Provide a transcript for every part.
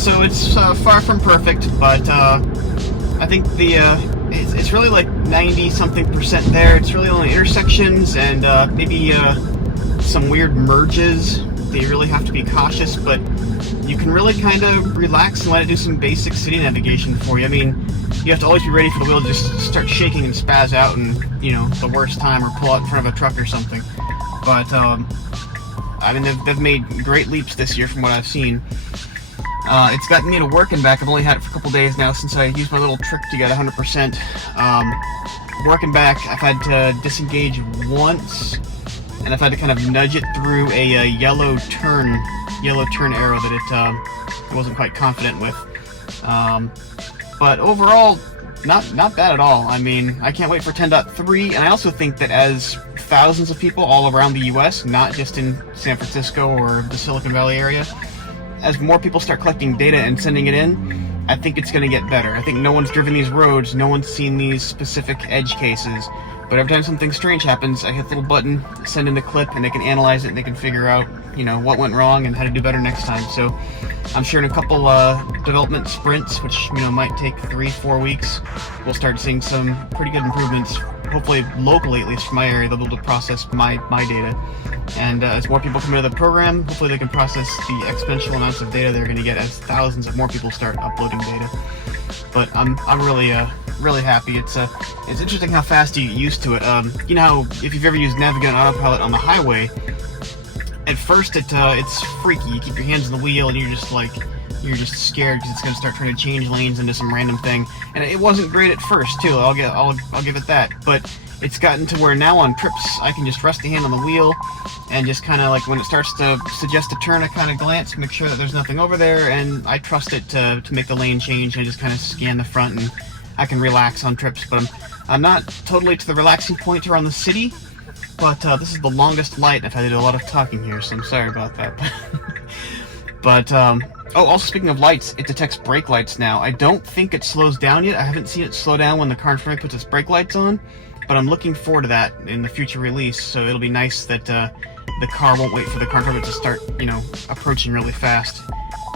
So it's far from perfect, but I think it's really like 90-something% there. It's really only intersections and maybe some weird merges. They really have to be cautious, but you can really kind of relax and let it do some basic city navigation for you. I mean, you have to always be ready for the wheel to just start shaking and spaz out and, you know, the worst time, or pull out in front of a truck or something. But, I mean, they've made great leaps this year from what I've seen. It's gotten me to work and back. I've only had it for a couple days now since I used my little trick to get 100%. Work and back, I've had to disengage once, and I've had to kind of nudge it through a yellow turn arrow that it wasn't quite confident with. But overall, not bad at all. I mean, I can't wait for 10.3, and I also think that as thousands of people all around the US, not just in San Francisco or the Silicon Valley area, as more people start collecting data and sending it in, I think it's going to get better. I think no one's driven these roads, no one's seen these specific edge cases, but every time something strange happens, I hit the little button, send in the clip, and they can analyze it, and they can figure out, you know, what went wrong and how to do better next time. So I'm sure in a couple development sprints, which, you know, might take 3-4 weeks, we'll start seeing some pretty good improvements. Hopefully locally, at least for my area, they'll be able to process my data. And as more people come into the program, hopefully they can process the exponential amounts of data they're going to get as thousands of more people start uploading data. But I'm really happy. It's interesting how fast you get used to it. You know how if you've ever used Navigate on Autopilot on the highway, at first it's freaky. You keep your hands on the wheel and you're just scared because it's going to start trying to change lanes into some random thing. And it wasn't great at first too. I'll give it that. But it's gotten to where now on trips I can just rest the hand on the wheel and just kind of like when it starts to suggest a turn, I kind of glance, make sure that there's nothing over there, and I trust it to make the lane change, and I just kind of scan the front, and I can relax on trips. But I'm not totally to the relaxing point around the city, but this is the longest light. I've had to do a lot of talking here, so I'm sorry about that. But oh, also speaking of lights, it detects brake lights now. I don't think it slows down yet. I haven't seen it slow down when the car in front of me puts its brake lights on, but I'm looking forward to that in the future release. So it'll be nice that the car won't wait for the car in front of it to start, you know, approaching really fast.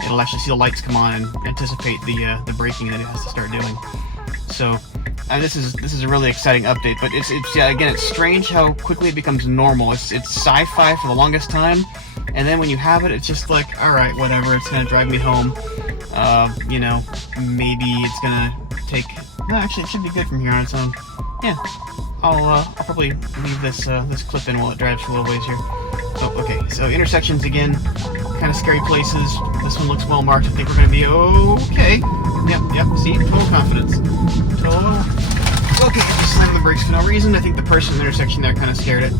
It'll actually see the lights come on and anticipate the braking that it has to start doing. So this is a really exciting update. But it's yeah, again, it's strange how quickly it becomes normal. It's sci-fi for the longest time, and then when you have it, it's just like, all right, whatever. It's gonna drive me home. You know, maybe it's gonna take. No, actually, it should be good from here on its own. Yeah, I'll probably leave this clip in while it drives for a little ways here. Oh, okay. So intersections again, kind of scary places. This one looks well marked. I think we're gonna be okay. Yep. See, total confidence. Total. Okay, just slam the brakes for no reason. I think the person in the intersection there kind of scared it.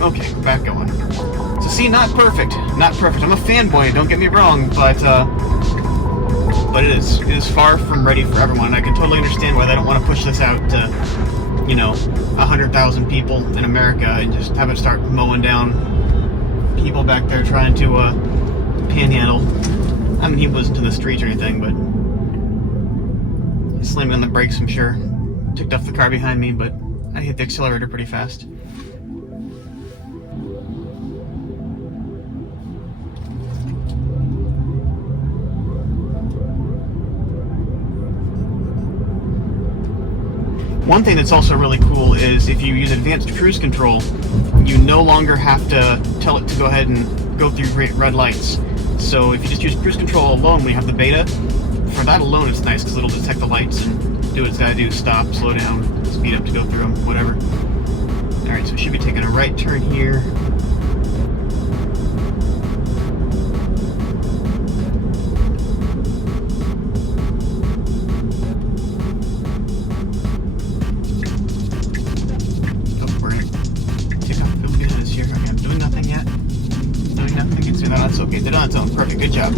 Okay, we're back going. So see, not perfect. I'm a fanboy, don't get me wrong, but it is far from ready for everyone. I can totally understand why they don't want to push this out to, you know, 100,000 people in America and just have it start mowing down people back there trying to panhandle. I mean, he wasn't in the streets or anything, but slamming on the brakes, I'm sure. Ticked off the car behind me, but I hit the accelerator pretty fast. One thing that's also really cool is if you use advanced cruise control, you no longer have to tell it to go ahead and go through red lights. So if you just use cruise control alone when you have the beta, for that alone it's nice because it'll detect the lights and do what it's got to do, stop, slow down, speed up to go through them, whatever. Alright, so we should be taking a right turn here. That's okay, did it on its own. Perfect, good job.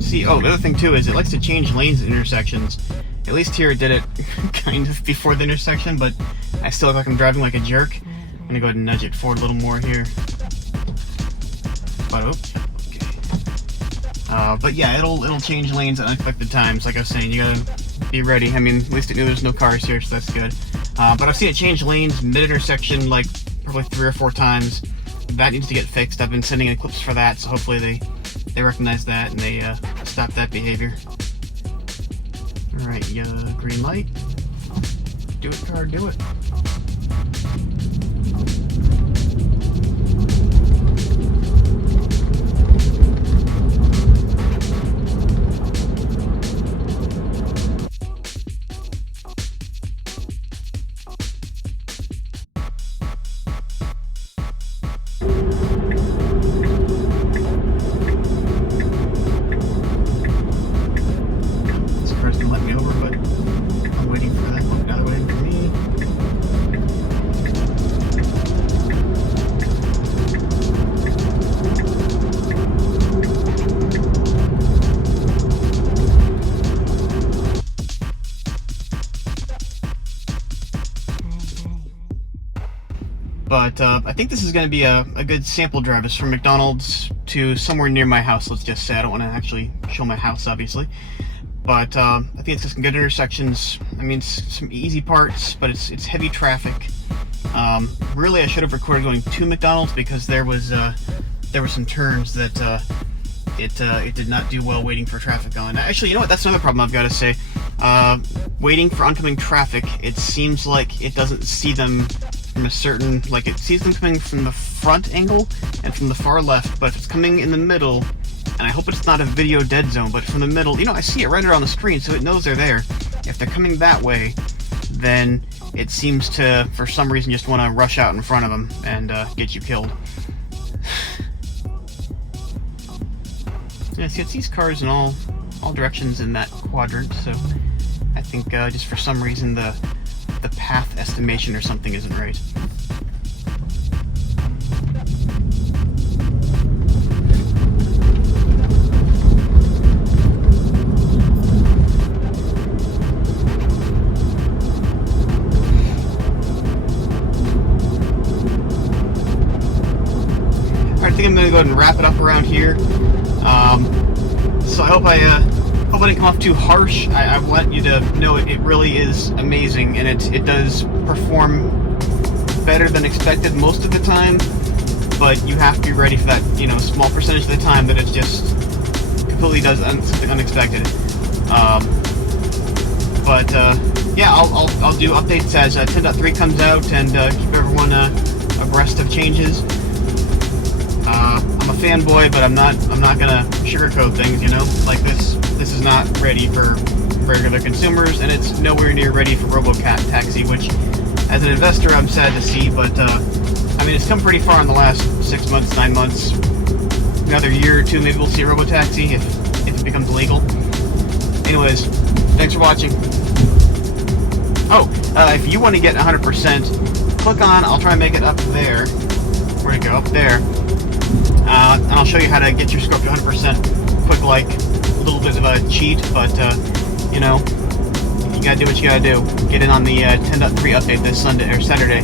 See, oh, the other thing too is it likes to change lanes at intersections. At least here it did it kind of before the intersection, but I still look like I'm driving like a jerk. I'm gonna go ahead and nudge it forward a little more here. But, oops, okay. But yeah, it'll change lanes at unexpected times. Like I was saying, you gotta be ready. I mean, at least it knew there's no cars here, so that's good. But I've seen it change lanes mid-intersection like probably 3 or 4 times. That needs to get fixed. I've been sending in clips for that, so hopefully they recognize that and they stop that behavior. Alright, green light. Do it, car, do it. But I think this is going to be a good sample drive. It's from McDonald's to somewhere near my house, let's just say. I don't want to actually show my house, obviously. But I think it's got some good intersections. I mean, some easy parts, but it's heavy traffic. Really, I should have recorded going to McDonald's because there were some turns that it did not do well waiting for traffic on. Actually, you know what? That's another problem I've got to say. Waiting for oncoming traffic, it seems like it doesn't see them from a certain, like it sees them coming from the front angle and from the far left, but if it's coming in the middle, and I hope it's not a video dead zone, but from the middle, you know, I see it right on the screen, so it knows they're there. If they're coming that way, then it seems to, for some reason, just want to rush out in front of them and get you killed. Yeah, see, it sees cars in all directions in that quadrant, so I think just for some reason the path estimation or something isn't right. Alright, I think I'm going to go ahead and wrap it up around here. So I hope I didn't come off too harsh. I want you to know it really is amazing, and it does perform better than expected most of the time, but you have to be ready for that, you know, small percentage of the time that it just completely does something unexpected. Yeah, I'll do updates as 10.3 comes out and keep everyone abreast of changes. I'm a fanboy, but I'm not gonna sugarcoat things, you know, like this. This is not ready for regular consumers, and it's nowhere near ready for Taxi, which, as an investor, I'm sad to see, but, I mean, it's come pretty far in the last 6 months, 9 months. Another year or two, maybe we'll see Taxi if it becomes legal. Anyways, thanks for watching. Oh, if you want to get 100%, click on, I'll try and make it up there. Where'd it go? Up there. And I'll show you how to get your score up to 100% quick, like a little bit of a cheat, but you know, you gotta do what you gotta do. Get in on the 10.3 update this Sunday or Saturday.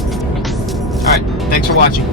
Alright, thanks for watching.